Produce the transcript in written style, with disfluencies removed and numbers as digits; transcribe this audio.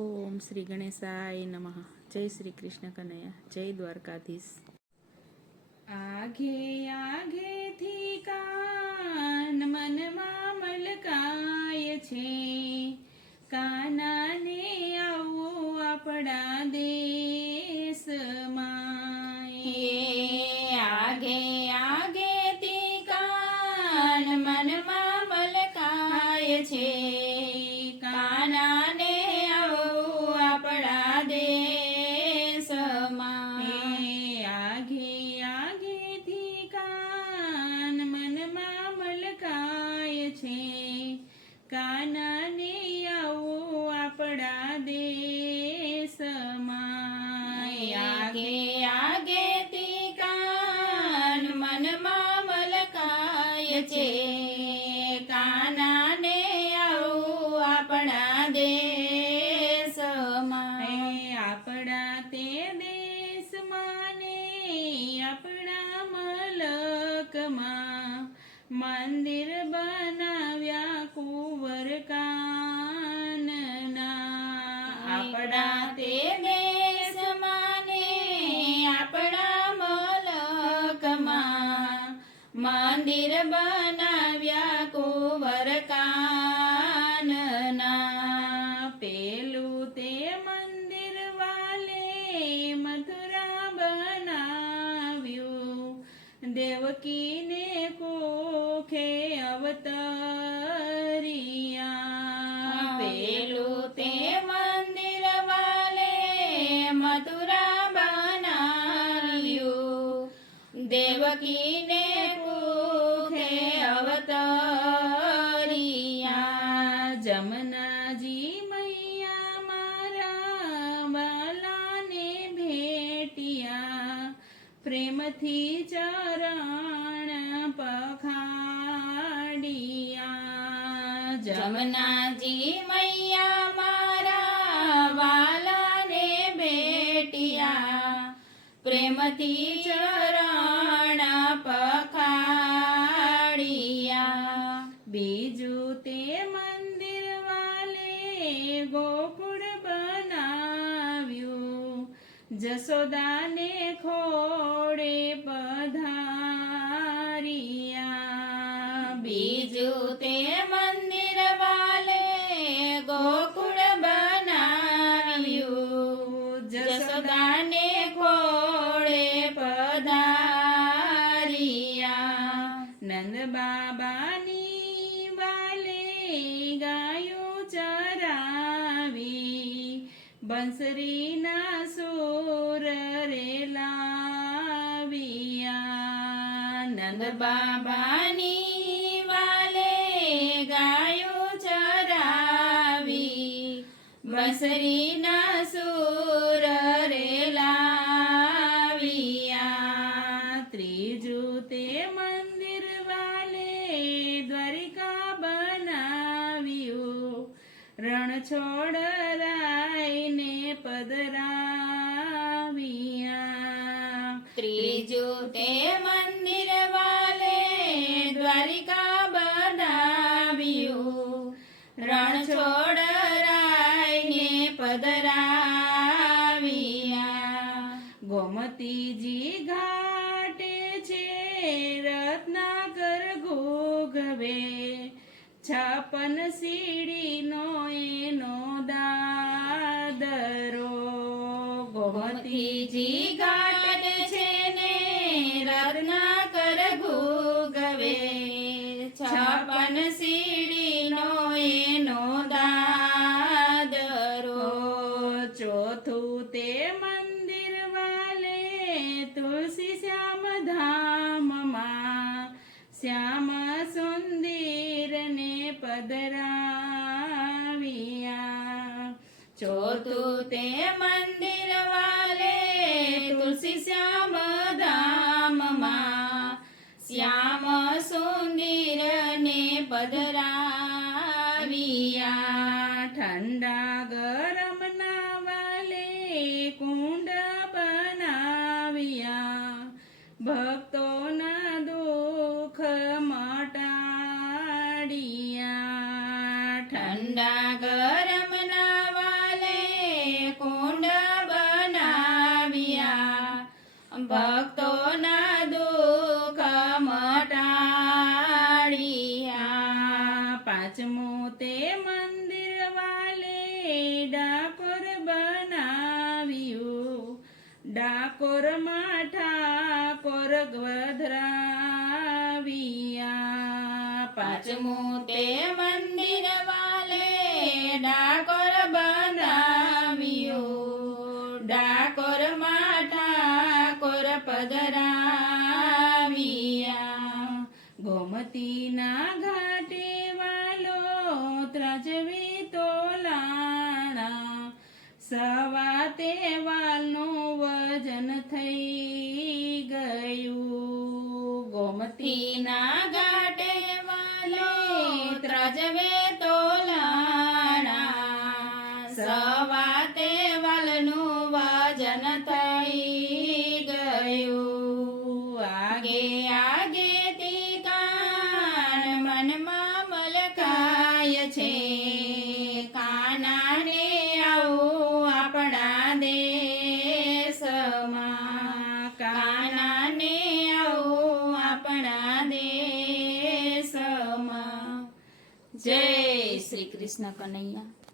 ઓમ શ્રી ગણેશાય નમઃ. જય શ્રી કૃષ્ણ કનૈયા. જય દ્વારકાધીશ. આઘે આગેથી કાન મનમાં મલકાય છે, કાનાને આવો આપણા દેશમાં. આઘે આગેથી કાન મનમાં મલકાય છે, કાનાને આવો આપણા દેશમાં. આઘે આગેથી કાન મનમાં મલકાય છે, કાનાને આવો આપણા દેશમાં. આઘે આગેથી કાન મનમાં મલકાય છે, કાનાને આવો આપણા દેશમાં. આપણા તે દેશમાં ને આપણા મલકમાં મંદિર બનાવ્યા કુંવર કાનના. આપણા તે દેશમાં ને આપણા મલકમાં મંદિર બનાવ્યા કુંવર કાનના. પેલું તે મંદિર વાલે મથુરા બનાવ્યું, દેવકીને કોખે અવતરિયા. પેલું તે મંદિર વાલે મથુરા બનાવ્યું, દેવકીને કોખે અવતરિયા. જમનાજી મૈયા મારા વાલાને ભેટિયા, પ્રેમથી ચરણ પખાડિયા. જમનાજી મૈયા મારા વાલાને ભેટિયા, પ્રેમથી ચરણ પખાડિયા. બીજું તે મંદિર વાલે ગોકુળ બનાવ્યું, જશોદાને ખોડે પધારિયા. બીજું તે મંદિર વાલે ગોકુળ બનાવ્યું, જશોદાને ખોડે પધારિયા. નંદ બાબાની વાલે ગાયો ચરાવી, બંસરીના સૂર રે લાવિયા. નંદ બાબાની વાલે ગાયો ચરાવી, બંસરીના સૂર રે લાવિયા. ત્રીજું તે મંદિર વાલે દ્વારિકા બનાવ્યું, રણછોડ રાયને પધરાવિયા. ત્રીજું તે મંદિર વાલે દ્વારિકા બનાવ્યું, રણછોડ રાયને પધરાવિયા. ગોમતીજી ઘાટે છે રત્નાકર ઘોઘવે, 56 સીડીનો એનો દાદરો. ગોમતીજી ઘાટ છે ને રત્નાકર ઘોઘવે, 56 સીડીનો એનો દાદરો. ચોથું તે મંદિર વાલે તુલસી શ્યામ ધામમાં, શ્યામ સુંદરને પધરાવિયા. ચોથું તે મંદિર વાલે તુલસી શ્યામ ધામમાં, શ્યામ સુંદરને પધરાવિયા. ઠંડા ગરમના વાલે કુંડ બનાવ્યા, ભક્તોના દુઃખ મટાડિયા. ઠંડા ગરમના વાલે ભક્તોના દુઃખ મટાડિયા પાંચમું તે મંદિર વાલે ડાકોર બનાવ્યું ડાકોરમાં ઠાકોર ગવધરાવ્યા પાંચમું તે મંદિર વાલે ડાકોર બનાવ્યું ડાકોરમાં ઠાકોર પધરાવ્યા ગોમતીના ઘાટે વાલો ત્રાજવે તોલાણા સવાતે વાલનું વજન થઈ ગયું ગોમતીના ઘાટે વાલો ત્રાજવે તોલાણા સવાતે વાલનું વજન થઈ ગયું આગે આગેથી કાન મનમાં મલકાય છે કાનાને આવું આપણા દેશમાં કાનાને આવું આપણા દેશમાં જય શ્રી કૃષ્ણ કનૈયા